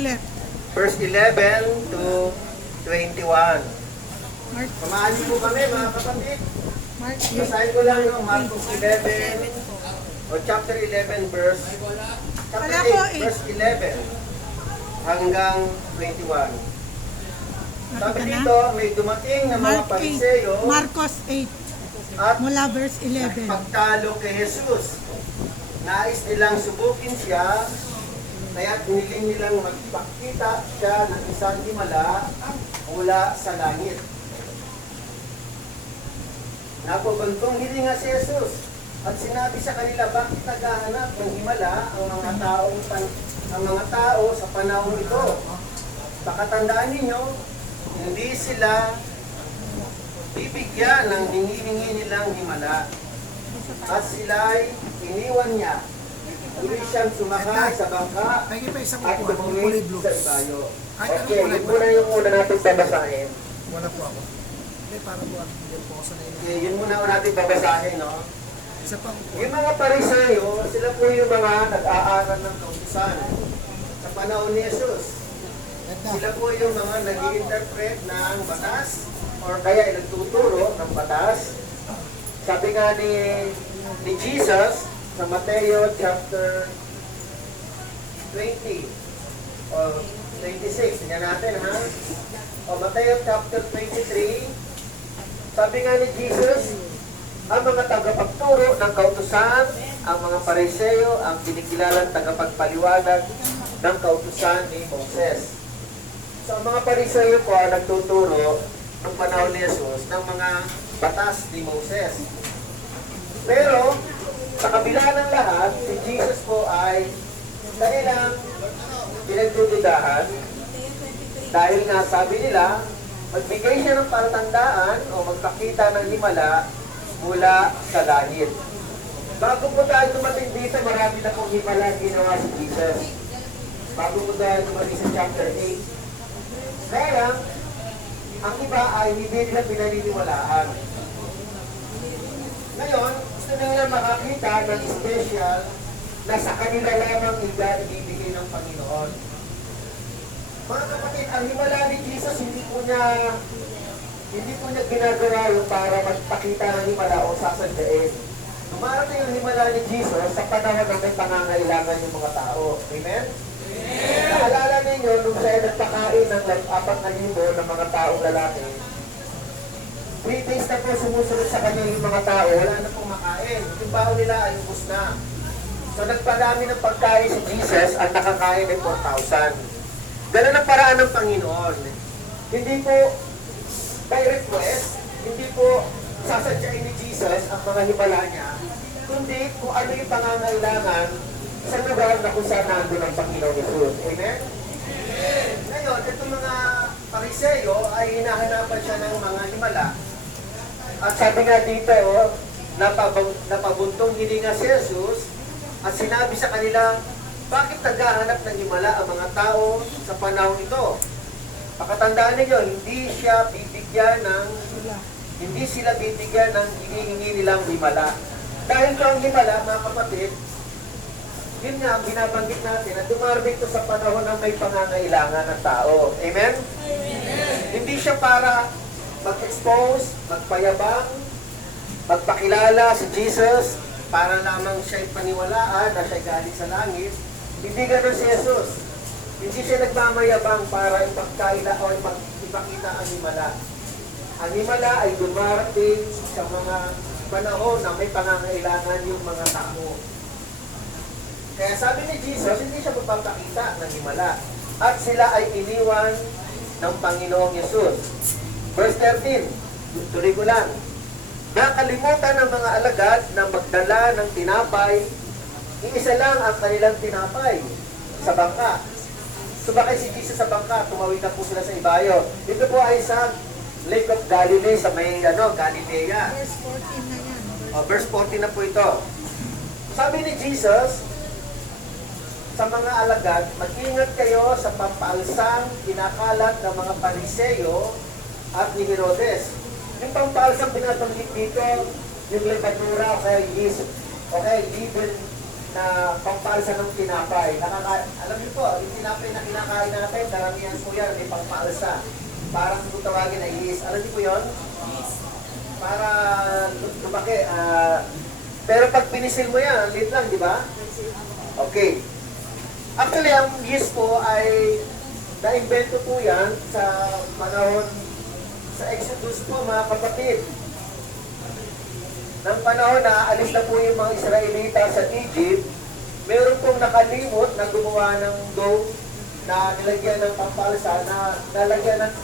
Ulit. verse 11 to 21. Mark, Samahan niyo po kami mga kapatid. Mark 8. Basahin ko lang yung Marcos 11 o chapter 11 verse chapter Wala po, 8 verse 11 hanggang 21. Sabi Nakita na? dito, may dumating na mga Mark 8. Pariseyo Marcos 8. at Mula verse 11. pagtalo kay Jesus. Nais nilang subukin siya, kaya hiniling nilang magpakita siya ng isang himala mula sa langit. Napabantong hilinga si Jesus at sinabi sa kanila, bakit naghahanap ng himala ang mga tao sa panahon ito? Pakatandaan ninyo, hindi sila bibigyan ng hinihingi nilang himala. At sila'y iniwan niya. Muli siyang sumakay sa bangka at tumuloy sa ibayo. Okay, yun muna yung una natin babasahin. Wala po ako. Hindi, para po ako. Hindi po ako sanay na. Okay, yun muna natin babasahin, no? Isa pang Yung mga Pariseyo, sila po yung mga nag-aaral ng kautusan sa panahon ni Jesus. Sila po yung mga nag-i-interpret ng batas or kaya ay nagtuturo ng batas. Sabi nga ni Jesus sa Mateo chapter 20 o 26, tingnan natin ha. O Mateo chapter 23, sabi nga ni Jesus, ang mga tagapagturo ng kautusan, ang mga Pariseo, ang kinikilalang tagapagpaliwanag ng kautusan ni Moses. So, ang mga Pariseo po ang nagtuturo ng panahon ni Jesus ng mga batas ni Moses. Pero, sa kabila ng lahat, si Jesus po ay kanilang pinagdududahan dahil nga sabi nila, magbigay siya ng palatandaan o magpakita ng himala mula sa langit. Bago po tayo dumating dito, marami na pong himala ginawa si Jesus. Bago po tayo dumating sa chapter 8. Kaya, ang iba ay hindi nila pinaniniwalaan. Ngayon, gusto nila makakita ng special na sa kanila lamang ibibigay ng Panginoon. Mga kapatid, ang himala ni Jesus, hindi po niya ginagawa yung para magpakita ng himala o sasadyain. Dumarating ang himala ni Jesus sa panahon na may pangangailangan yung mga tao. Amen? Naalala ninyo, nung siya nagpakain ng 4,000 ng mga taong lalaki, 3 days na po sumusunod sa kanya yung mga tao, wala na pong makain. Yung baon nila ay ubos na. So nagpadami ng pagkain si Jesus, ang nakakain ay 4,000. Ganun ang paraan ng Panginoon. Hindi po by request, hindi po sasadyain ni Jesus ang mga himala niya, kundi kung ano yung pangangailangan sa lugar na kung saan nandun ang Panginoon Jesus. Amen? Ngayon, itong mga Pariseo ay hinahanapan siya ng mga himala. At sabi nga dito, napabuntong hininga si Jesus at sinabi sa kanila, bakit naghahanap ng himala ang mga tao sa panahon ito? Pakatandaan ninyo, hindi sila bibigyan ng hinihingi nilang himala. Dahil ito ang himala, mga kapatid, yun nga ang binabanggit natin na dumarating ito sa panahon ng may pangangailangan ng tao. Amen? Amen. Hindi siya para mag-expose, magpayabang, magpakilala si Jesus para lamang siya'y paniwalaan na siya'y galing sa langit. Hindi gano'n si Jesus. Hindi siya nagmamayabang para ipagkaila o ipakita ang himala. Ang himala ay dumarating sa mga panahon na may pangangailangan yung mga tao. Kaya sabi ni Jesus, hindi siya magpapakita ng himala. At sila ay iniwan ng Panginoong Yesus. Verse 13, tuloy ko lang. Nakalimutan ng mga alagad na magdala ng tinapay, iisa lang ang kanilang tinapay sa bangka. Sumakay si Jesus sa bangka, tumawid na po sila sa ibayo. Ito po ay sa Lake of Galilee, sa may Galilea. Verse 14 na yan. Verse 14 na po ito. Sabi ni Jesus, sa mga alagad, mag-ingat kayo sa pampaalsang kinakalat ng mga Pariseo at ni Herodes. Yung pampaalsang pinabanggit dito, yung levadura o kaya yeast, o kaya na pampaalsa ng tinapay. Alam niyo po, yung tinapay na kinakain natin, karamihan po yan, may pampaalsa. Parang kung tawagin ay yeast. Alam niyo po yun? Para lumaki. Pero pag pinisil mo yan, lit lang, di ba? Okay. Actually, ang yeast po ay na-invento po yan sa panahon sa Exodus po, mga kapatid. Nang panahon na alis na po yung mga Israelita sa Egypt, meron pong nakalimot na gumawa ng dough na nilagyan ng pampalsa, na nalagyan ng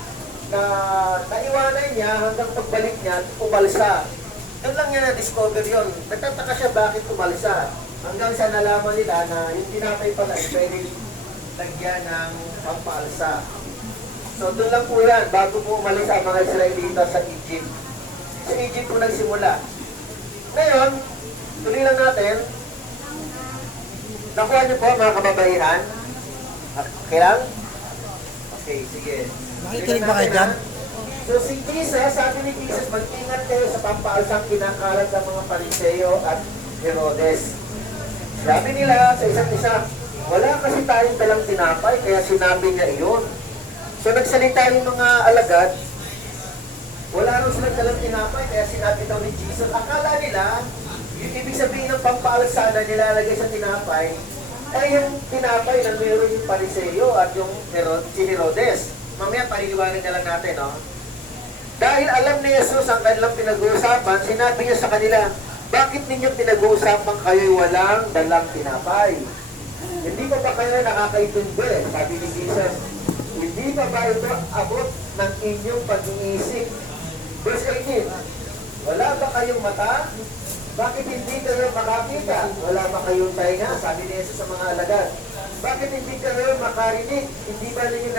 naiwanan niya hanggang pagbalik niya, umalsa. Doon lang niya na-discover yun. Nagtataka siya bakit umalsa. Hanggang sa nalaman nila na yung tinapay pala ay pwede lagyan ng pampalsa. So doon lang po yan, bago po umalis ang mga Israelita sa Egypt. Sa Egypt po nagsimula. Ngayon, tuloy lang natin. Nakuha niyo po mga kababaihan? Okay lang? Okay, sige. Nakikinig ba kayo dyan? So si Jesus, sabi ni Jesus, mag-ingat kayo sa pampaalsang kinakalat ng mga Pariseo at Herodes. Sabi nila sa isa't isa, wala kasi tayong dalang tinapay, kaya sinabi niya iyon. So nagsalita yung mga alagad, wala rin silang dalang tinapay, kaya sinabi daw ni Jesus. Akala nila, yung ibig sabihin ng pampaalsa na nilalagay sa tinapay, ay yung tinapay na meron yung Pariseo at yung si Herodes. Mamaya paniniwanan na lang natin, no? Dahil alam ni Jesus ang kanilang pinag-uusapan, sinabi niya sa kanila, bakit ninyo pinag-uusapan kayo'y walang dalang tinapay? Hindi pa ba kayo nakakaintindi? Sabi ni Jesus, hindi pa ba ito abot ng inyong pag-iisip? Verse 18, wala ba kayong mata? Bakit hindi kayo makakita? Wala ba kayong tainga? Sabi ni Jesus sa mga alagad. Bakit hindi kayo makarinig? Hindi ba ninyo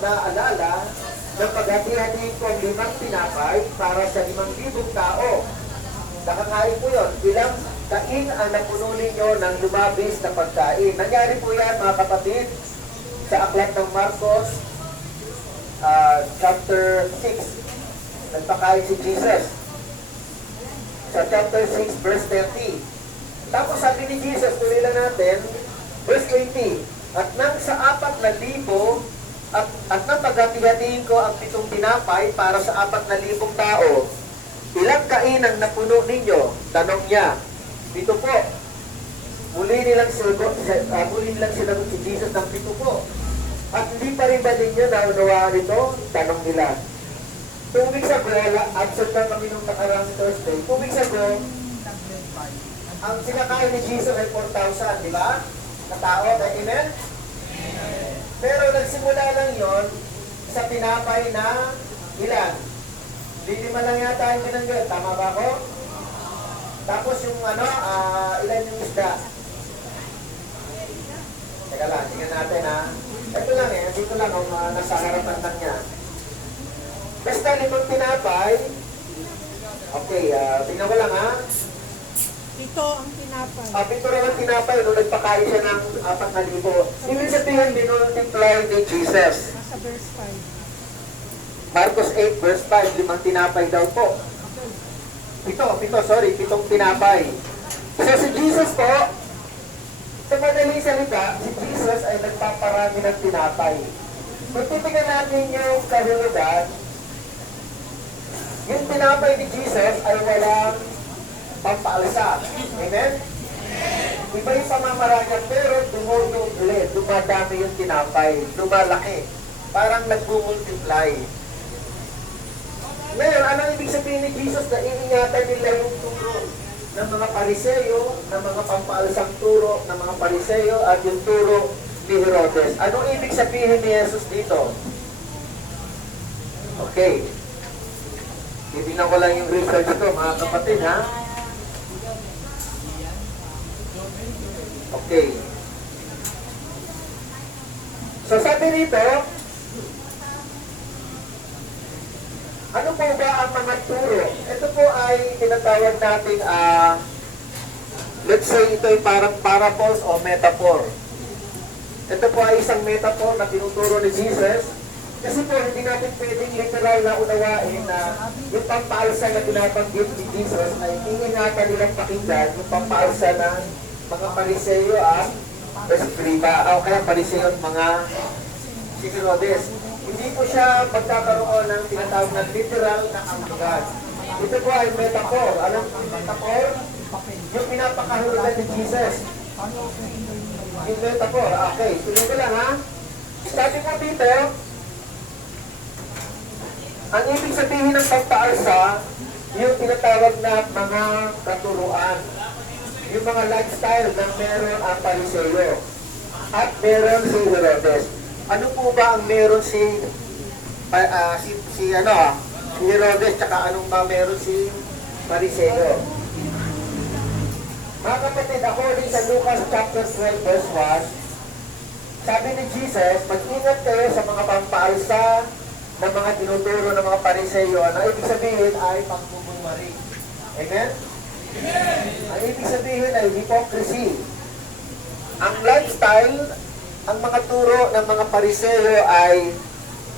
naalala ng paghati-hati ko ang 5 tinapay para sa 5,000 tao? Nakakain po yun. Ilang kain ang napuno ninyo ng lumabis na pagkain. Nangyari po yan, mga kapatid, sa aklat ng Marcos, chapter 6. Nagpakain si Jesus. Sa chapter 6, verse 30. Tapos sabi ni Jesus, tuloy lang natin, verse 20, at nang sa 4,000 at nang paghati-hatiin ko ang 7 tinapay para sa 4,000 tao, ilang kain ang napuno ninyo? Tanong niya. Dito po. Muli nilang sinagot si Jesus ng 7 po. At hindi pa rin ba ninyo naunawaan ito? Tanong nila. 2 weeks ago, absent na kami nung nakarang Thursday. 2 weeks ago, ang sinakain ni Jesus ay 4,000, di ba? Na tao, amen? Pero nagsimula lang yon sa tinapay na ilan? 5 lang yata yung binanggit. Tama ba ako? Tapos yung ilan yung isda? Teka lang, tingnan natin ha. Ito lang dito lang nasa harapan lang niya. Basta 5 tinapay. Okay, tingnan ko lang ha. Ito ang tinapay. 7 rin ang tinapay nung nagpakain siya ng 4,000. Ibig sabihin, dinultiply ni Jesus. Nasa verse 5. Marcos 8 verse 5, 5 tinapay daw po. 7 tinapay. So si Jesus po, sa madaling salita, si Jesus ay nagpaparami ng tinapay. Kung titignan natin yung kahulugan, yung tinapay ni Jesus ay walang pampaalsa. Amen? Iba yung pamamaraan, pero dumadami yung tinapay, lumalaki. Parang nag-multiply. Ngayon, ano ibig sabihin ni Jesus na iingatan nila yung turo ng mga Pariseo, ng mga pampaalsang turo ng mga Pariseo at yung turo ni Herodes? Anong ibig sabihin ni Jesus dito? Okay. Titignan ko lang yung research ko, mga kapatid, ha? Okay. So sabi rito, ano po ba ang mga turo? Ito po ay tinatawag natin, let's say ito ay parang parables o metaphor. Ito po ay isang metaphor na tinuturo ni Jesus. Kasi po, hindi natin pwedeng literal na unawain na yung pampaalsa na pinabanggit ni Jesus ay ingingatan nilang pakinggan yung pampaalsa ng mga Pariseo at Escriba. O kaya Pariseo at mga si Herodes. Hindi po siya magkakaroon ng tinatawag na literal na ambiguan. Ito po ay metaphor. Alam po yung metaphor? Yung pinapakahulugan ni Jesus. Yung metaphor. Okay, tuloy ko lang ha. Sabi po dito, ang ibig sabihin ng pagpaalsa, yung tinatawag na mga katuruan. Yung mga lifestyle na meron ang Pariseo. At meron si Herodes. Ano po ba ang meron si Herodes, tsaka anong ba meron si Pariseo? Mga kapatid, according sa Lucas chapter 12 verse 1, sabi ni Jesus, mag-ingat kayo sa mga pampaalsa ng mga tinuturo ng mga Pariseo na ibig sabihin ay pagmumulmari. Amen? Ang ibig sabihin ay hypocrisy. Ang lifestyle, ang mga turo ng mga Pariseo ay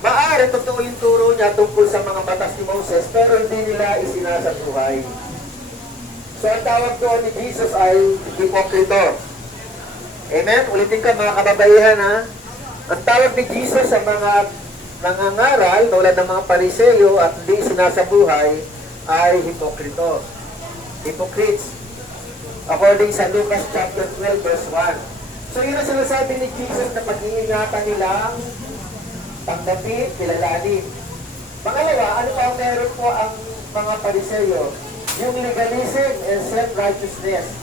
maaari totoo yung turo niya tungkol sa mga batas ni Moses, pero hindi nila isinasabuhay. So ang tawag doon ni Jesus ay hipokrito. Amen? Ulitin ka mga kababaihan ha. Ang tawag ni Jesus sa mga nangangaral, tulad ng mga Pariseo at hindi sinasabuhay, ay hipokrito. Hypocrites. According sa Lucas chapter 12 verse 1. So yun ang sinasabi ni Jesus na pag-iingatan nilang tanggapin, kilalanin. Pangalawa, ano pa ang meron po ang mga Pariseo? Yung legalism and self-righteousness.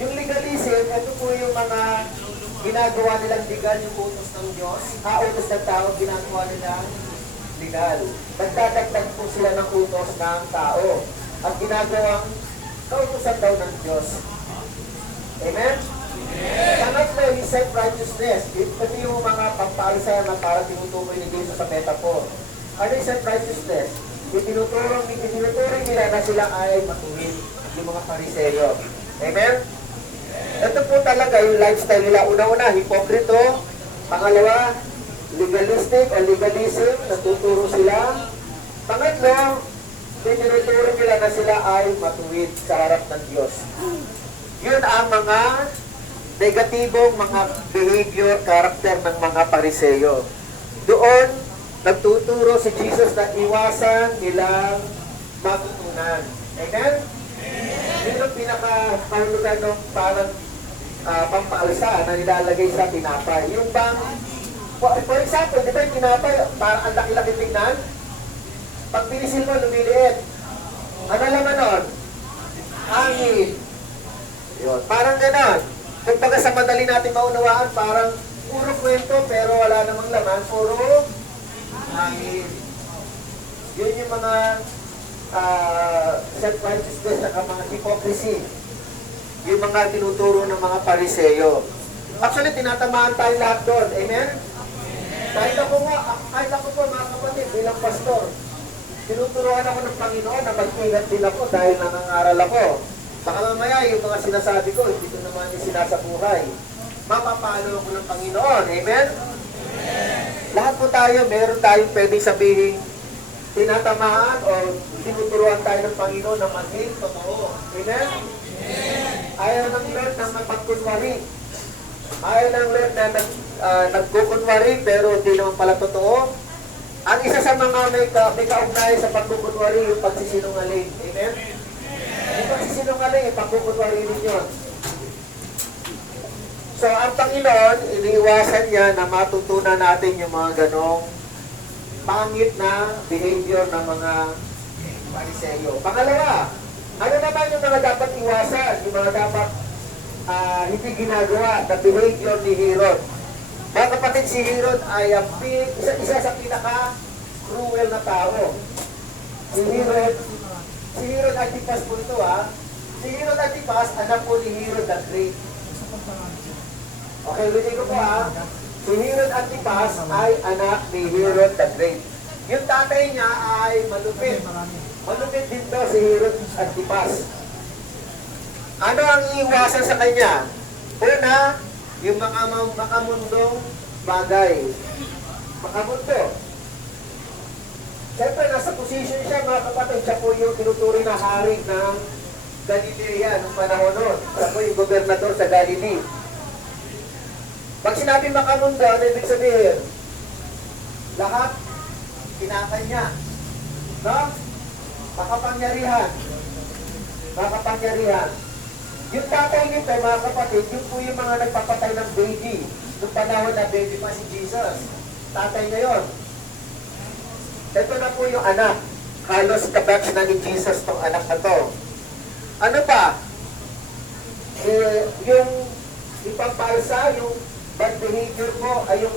Yung legalism, ito po yung mga ginagawa nilang legal yung utos ng Diyos. Utos ng tao, ginagawa nilang legal. Nagdadagdag po sila ng utos ng tao. At ginagawang kautusan daw ng Diyos. Amen? Pangatlo, yung self-righteousness. Ito yung mga pampaalsa na parang tinutukoy ni Jesus sa metaphor. Ano yung self-righteousness? Itinuturing nila na sila ay matuwid, yung mga Pariseo. Amen? Ito po talaga yung lifestyle nila. Una-una, hipokrito. Pangalawa, legalistic o legalism, natuturo sila. Pangatlo, itinuturing nila na sila ay matuwid sa harap ng Diyos. Yun ang mga negatibong mga behavior, character ng mga Pariseo. Doon, nagtuturo si Jesus na iwasan nilang matutunan. Amen? Yun ang pinaka-kahulugan ng parang pampaalsa na nilalagay sa tinapay. Yung bang, for example, di ba yung tinapay, parang ang laki-laki tingnan? Pag pinisil mo, lumiliit. Ano naman nun? Hangin. Yun. Parang ganon. Kung taga sa madali natin maunawaan, parang puro kwento pero wala namang laman, puro hangin. Yun yung mga self-righteousness at mga hypocrisy. Yung mga tinuturo ng mga Pariseo. Actually, tinatamaan tayo lahat doon. Amen? Kahit ako po mga kapatid, bilang pastor, tinuturuan ako ng Panginoon na mag-ingat din ako dahil nangangaral ako. Baka mamaya yung mga sinasabi ko, hindi ko naman yung sinasabuhay. Mapapalo ako ng Panginoon. Amen? Lahat po tayo, meron tayong pwedeng sabihin, tinatamaan o tinuturuan tayo ng Panginoon na maging totoo. Amen? Ayaw ng Lord na mapagkunwari. Ayaw ng Lord na nagkukunwari pero hindi naman pala totoo. Ang isa sa mga may kaugnayan sa pagkukunwari, yung pagsisinungaling. Amen? Yung pagsisinungaling, yung pagkukunwari ninyo. So, ang Panginoon, iniiwasan niya na matutunan natin yung mga ganong pangit na behavior ng mga Pariseo. Pangalawa, ano naman yung mga dapat iwasan, yung mga dapat hindi ginagawa na behavior ni Herod. Mga kapatid, si Herod ay isa sa pinaka-cruel na tao. Si Herod Antipas po ito Si Herod Antipas, anak po ni Herod the Great. Okay, ulitin ko po Si Herod Antipas ay anak ni Herod the Great. Yung tatay niya ay malupit. Malupit din daw si Herod Antipas. Ano ang iiwasan sa kanya? Una, yung mga makamundong bagay. Makamundo. Siyempre, nasa position siya, mga kapatid. Siya po yung tinuturing na hari ng Galilea nung panahon nun. Siya po yung gobernador sa Galilee. Pag sinabi makamundo, ano ibig sabihin? Lahat, kinakanya. No? Makapangyarihan. Makapangyarihan. Yung tatay nito, mga kapatid, yun po yung mga nagpapatay ng baby. Nung panahon na baby pa si Jesus. Tatay ngayon. Ito na po yung anak. Halos kabatch na ni Jesus tong anak na to. Ano pa? Yung ipapalsa, yung bad behavior mo, ay yung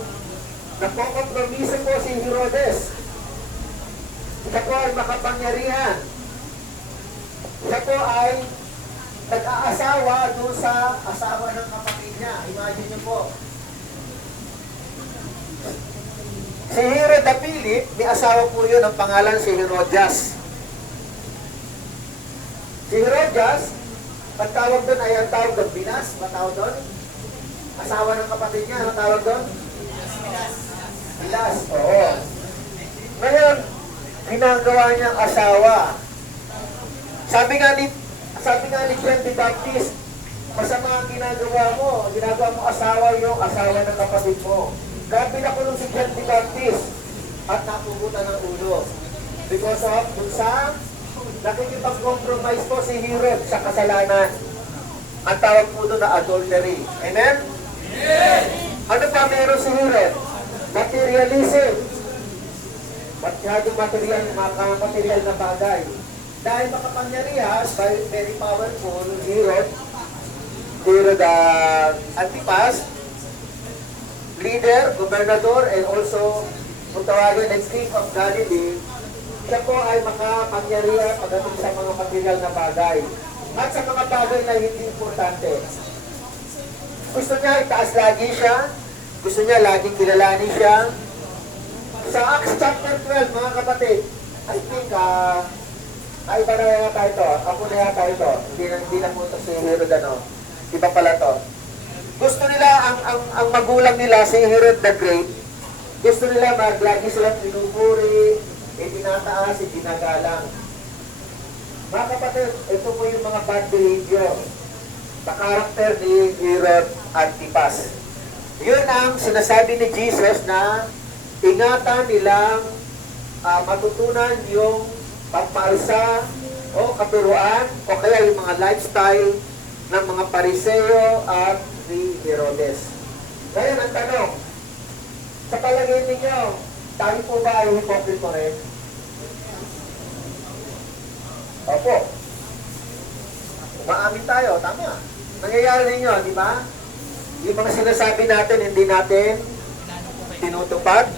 napokompromiso po si Herodes. Siya po ay makapangyarihan. Siya po ay nag-aasawa doon sa asawa ng kapatid niya. Imagine niyo po. Si Herod the Philip, may asawa po yun, ang pangalan si Herodias. Si Herodias, ang tawag doon ay ang tawag doon, Binas, matawag doon? Asawa ng kapatid niya, ang tawag doon? Binas, oo. Ngayon, ginagawa niyang asawa. Sabi nga ni John the Baptist, masama ang ginagawa mo asawa yung asawa ng kapatid mo. Kaya pinakulong si John the Baptist at napugutan ng ulo. Because of dun sa nakikipag-compromise po si Herod sa kasalanan. Ang tawag po doon na adultery. Amen? Amen! Ano pa meron si Herod? Materialism. Masyadong material na bagay. Dahil makapangyarihan, very powerful, Herod Antipas, leader, gobernador, and also, kung tawagin ng King of Galilee, siya po ay makapangyarihan pagdating sa mga material na bagay. At sa mga bagay na hindi importante. Gusto niya itaas lagi siya, gusto niya laging kilalanin siya. Sa Acts chapter 12, mga kapatid, I think, iba na yata ito. Ako na yata ito. Hindi na po ito si Herod, iba pala to. Gusto nila, ang magulang nila, si Herod the Great, gusto nila lagi silang pinupuri, itinataas, itinagalang. Mga kapatid, ito po yung mga bad behavior sa karakter ni Herod Antipas. Yun ang sinasabi ni Jesus na ingatan nilang matutunan yung pagpalsa o katuruan o kaya yung mga lifestyle ng mga Pariseo at ni Herodes. Ngayon ang tanong, sa palagay ninyo, tayo po ba ay hipokrito rin? Opo. Umaamin tayo, tama. Nangyayari ninyo, di ba? Yung mga sinasabi natin, hindi natin tinutupad.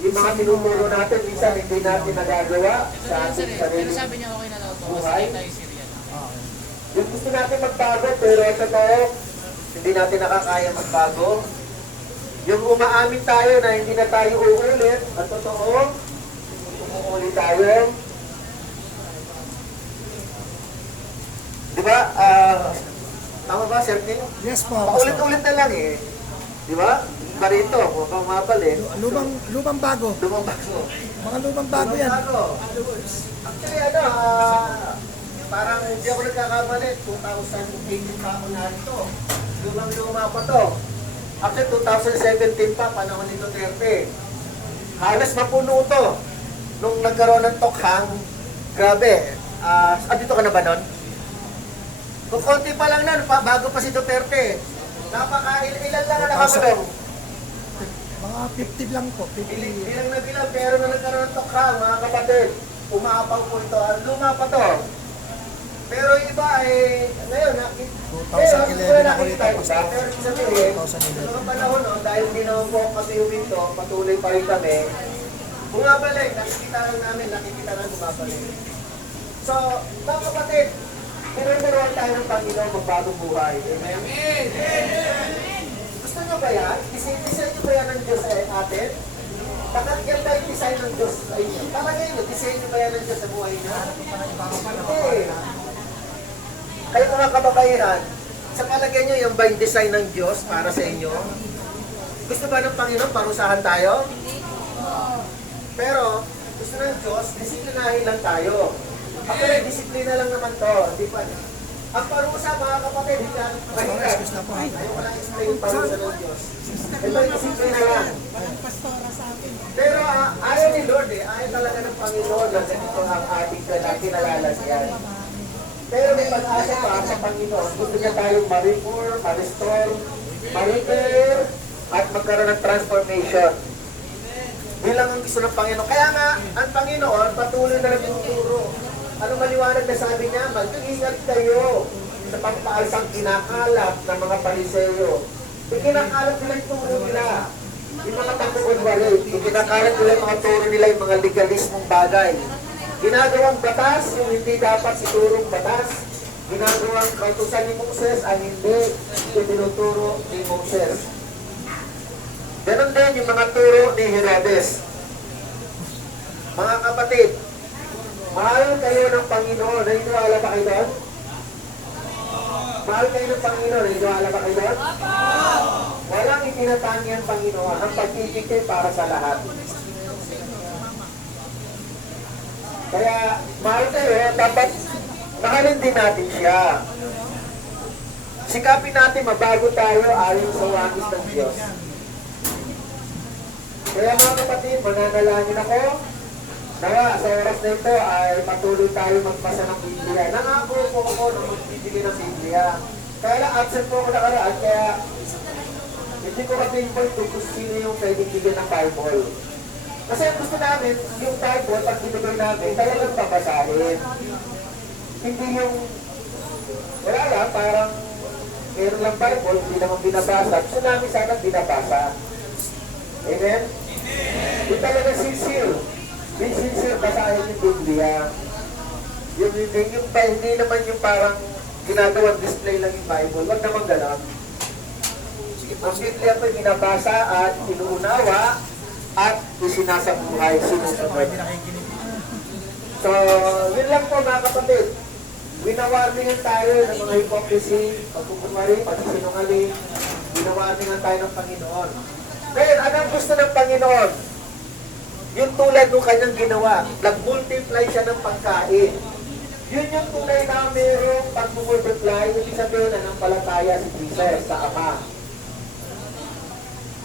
Yung mga tinuturo natin, minsan hindi natin nagagawa sa ating sarili. Pero sabi niya okay na daw to, kasi buhay. tayo Syrian. Yung gusto natin magbago, pero ito tayo, hindi natin nakakaya magbago. Yung umaamin tayo na hindi na tayo uulit, at totoo, umuulit tayo. Di ba? Tama ba, Sir King? Yes po. Paulit-ulit na lang eh. Di ba? Parito, mukhang mapalin. Lumang bago. Lumang bago. Mga lumang bago yan. Actually, parang hindi ako nagkakamali. 2018 pa ako narito. Lumang-luma pa to. Actually, 2017 pa, panahon ni Duterte. Halos mapuno to. Nung nagkaroon ng tokhang, grabe. Dito ka na ba nun? Kung konti pa lang nun, bago pa si Duterte. Ilan lang ang nakakulong. Mga 50 lang po. 50. Bilang na bilang, pero na nagkaroon ng tokhang, mga kapatid. Umaapaw po ito. Luma pa to. Pero yung iba ay, ngayon, 2011 ako dito. pero sabihin, sa mga panahon, dahil hindi naman po kami huminto, patuloy pa rin kami, bumabalik, nakikita lang bumabalik. So, mga kapatid, tinuturuan tayo ng Panginoon magbagong buhay. Amen? Gusto nyo ba yan? Design nyo ba yan ng Diyos sa atin? Bakit yan ba yung design ng Diyos sa inyo? Talaga yun, design nyo ba yan ng Diyos sa buhay nyo? Hindi. Kayo mga kababaihan, sa palagay nyo yung ba yung design ng Diyos para sa inyo? Gusto ba ng Panginoon parusahan tayo? Pero, gusto ng Diyos, disiplinahin lang tayo. Actually, disiplina lang naman to. Di ba? Ang parusa, mga kapatid, hindi natin mahirap. Excuse na po. Ayaw ko lang explain yung parusa ng Diyos. Sister Ito lang yung ako disiplina sa lang. walang pastora sa akin. Pero ayaw ni Lord ayaw talaga ng Panginoon na ganito ang ating kinalalagyan. Pero may pag-asa pa sa Panginoon. Gusto niya tayong ma-reform, ma-restore, ma-repair, at magkaroon ng transformation. Yun lang ang gusto ng Panginoon. Kaya nga, ang Panginoon patuloy na lang tinuturo. Ano maliwanag na sabi niya? Mag-ingat kayo sa pagpaalsang kinakalat ng mga Pariseyo. Ikinakalat nila yung turo nila. Yung mga pagkukunwari, ikinakalat nila yung mga turo nila, yung mga legalismong bagay. Ginagawang batas, yung hindi dapat siturong batas. Ginagawang kautusan ni Moses, ang hindi itinuturo ni Moses. Ganon din yung mga turo ni Herodes. Mga kapatid, mahal kayo ng Panginoon. Naniniwala ba kayo doon? Mahal kayo ng Panginoon. Naniniwala ba kayo doon? Walang itinatangi ang Panginoon. Ang pag-ibig kayo para sa lahat. Kaya, mahal kayo, dapat mahalin din natin siya. Sikapin natin mabago tayo ayon sa wangis ng Diyos. Kaya mga kapatid, mananalangin ako. Nawa, sa oras na ito ay patuloy tayo magbasa ng Biblia. Nangako po ako na magbibigay ng Biblia. Kaya lang, absent po ako nakaraan, kaya hindi ko ka-pinpoint kung sino yung pwedeng bigyan ng Bible. Kasi gusto namin, yung Bible, pag binigay namin, talagang babasahin. Hindi yung, wala lang, parang meron lang Bible, hindi naman binabasa. Gusto namin sana binabasa. Amen? Yung talaga sincere. Yung sincere, basahin yung Biblia. Hindi naman yung parang ginagawang display lang yung Bible. Huwag naman gano'n. Ang Biblia po binabasa at inuunawa at isinasabuhay, sinusunod. So, yun lang po mga kapatid. Winawarningan tayo ng mga hypocrisy, pagkukunwari, pagsisinungaling. Winawarningan tayo ng Panginoon. Ngayon, anong gusto ng Panginoon? Yung tulad ng kanyang ginawa, nag-multiply siya ng pagkain. Yun yung tunay na mayroong pag-multiply, ibig sabihin na ng palataya si Jesus sa Ama.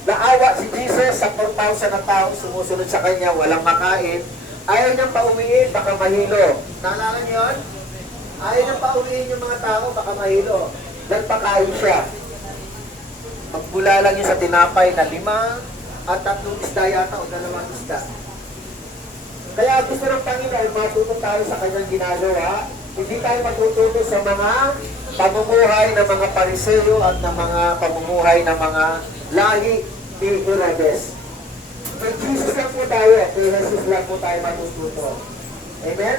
Naawa si Jesus sa 4,000 na tao sumusunod sa kanya, walang makain. Ayaw niyang pauwiin, baka mahilo. Naalala niyo yun? Ayaw niyang pauwiin yung mga tao, baka mahilo. Nagpakain siya. Magmula lang yun sa tinapay na 5 at 3 isda yata o 2 isda. Kaya gusto ng Panginoon, matuto tayo sa kanyang ginagawa. Hindi tayo matututo sa mga pamumuhay ng mga Pariseo at ng mga pamumuhay ng mga lahi ni Herodes. Kay Jesus lang po tayo, kay Jesus lang po tayo matututo. Amen?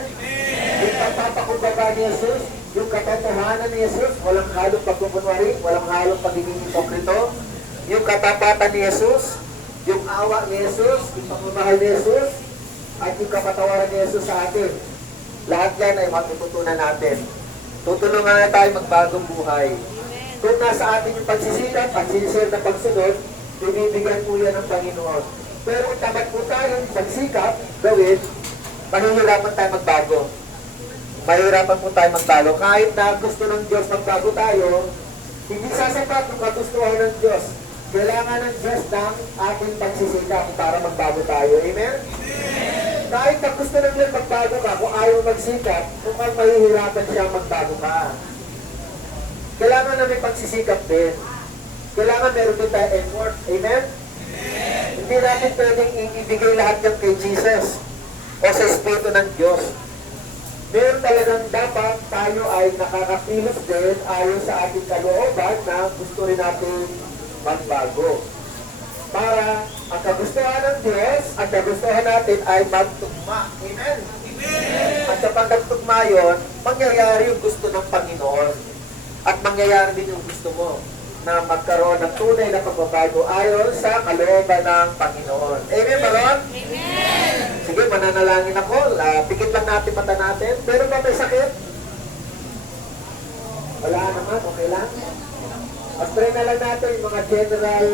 Yung pagpapakumbaba ni Jesus, yung katotohanan ni Jesus, walang halong pagkukunwari, walang halong pagiging hipokrito. Yung katapatan ni Jesus, yung awa ni Jesus, yung pagmamahal ni Jesus, at yung kapatawaran ni Jesus sa atin. Lahat yan ay matututunan natin. Tutulungan na tayo magbagong buhay. Kung nasa atin yung pagsisikap, pagsinisir na pagsunod, binibigyan po yan ng Panginoon. Pero kung tamad po tayo, pagsikap, gawin, mahihirapan tayo magbago. Mahihirapan po tayo magbago. Kahit na gusto ng Diyos magbago tayo, hindi sasapat yung kagustuhan ng Diyos. Kailangan ng Diyos ng ating pagsisikap para magbago tayo. Amen? Kahit na gusto ng Diyos magbago ka, kung ayaw magsikap, mukhang mahihirapan siya magbago ka. Kailangan na may pagsisikap din. Kailangan meron din tayo effort. Amen? Hindi natin pwedeng ibigay lahat yan kay Jesus o sa Espiritu ng Diyos. Meron talagang dapat tayo ay nakakakilos din ayon sa ating kalooban na gusto rin natin magbago. Para ang kagustuhan ng Diyos, ang kagustuhan natin ay magtugma. Amen? At kapag nagtugma yun, mangyayari yung gusto ng Panginoon. At mangyayari din yung gusto mo na magkaroon ng tunay na pagbabago ayon sa kalooban ng Panginoon. Amen ba ron? Amen! Sige, mananalangin ako. Pikit lang natin mata natin. Pero ba may sakit? Wala naman, okay lang. Pag-pray na lang natin yung mga general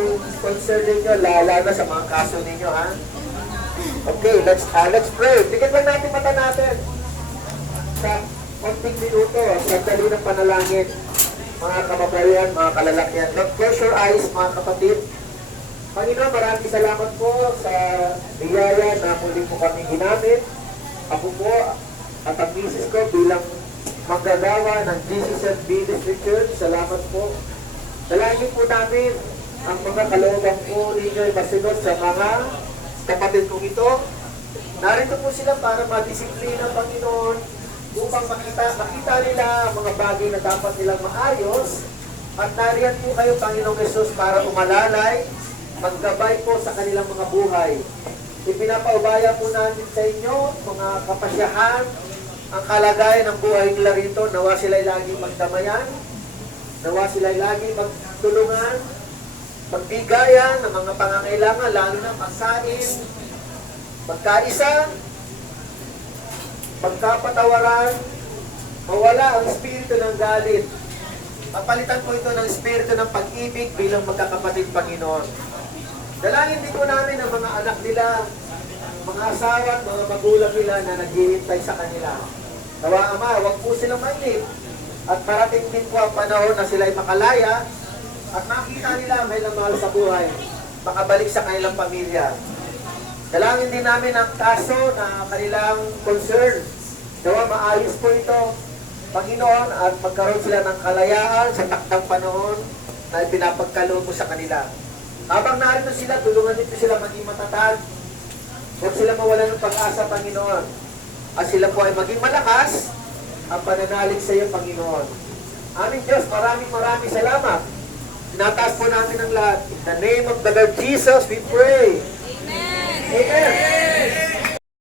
concern ninyo, lala na sa mga kaso ninyo, ha? Okay, let's pray. Pikit lang natin mata natin. sa konting minuto, sandali ng panalangin, mga kababayan, mga kalalakyan. Close your eyes, mga kapatid. Panginoon, maraming salamat po sa biyaya na muli po kami ginamit. Ako po at ang misis ko bilang manggagawa ng Jesus and Ministry Church. Salamat po. Dalangin po namin ang mga kalooban po ninyo ay masunod sa mga kapatid kong ito. Narito po sila para madisiplina, Panginoon, upang makita nila ang mga bagay na dapat nilang maayos. At nariyan po kayo, Panginoong Jesus, para umalalay, maggabay po sa kanilang mga buhay. Ipinapaubaya po namin sa inyo, mga kapasyahan, ang kalagayan ng buhay nila rito. Nawa sila'y laging magdamayan, nawa sila'y laging magtulungan, magbigayan ng mga pangangailangan, lalo na magsain, magkaisa, magkapatawaran, mawala ang espiritu ng galit. Papalitan po ito ng espiritu ng pag-ibig bilang magkakapatid, Panginoon. Dalangin din po namin ang mga anak nila, mga asawa at mga magulang nila na naghihintay sa kanila. Nawa, Ama, huwag po silang mainip. At parating din po ang panahon na sila'y makalaya at makita nila may mahal sa buhay, makabalik sa kanilang pamilya. Dalangin din namin ang kaso na kanilang concern. Nawa, maayos po ito, Panginoon, at magkaroon sila ng kalayaan sa takdang panahon na ipinapagkaloob mo sa kanila. Habang narito sila, tulungan nito sila maging matatag. Huwag sila mawala ng pag-asa, Panginoon. At sila po ay maging malakas ang pananalig sa iyo, Panginoon. Aming Diyos, maraming salamat. Tinataas po namin ang lahat. In the name of the Lord Jesus, we pray. Amen. Amen.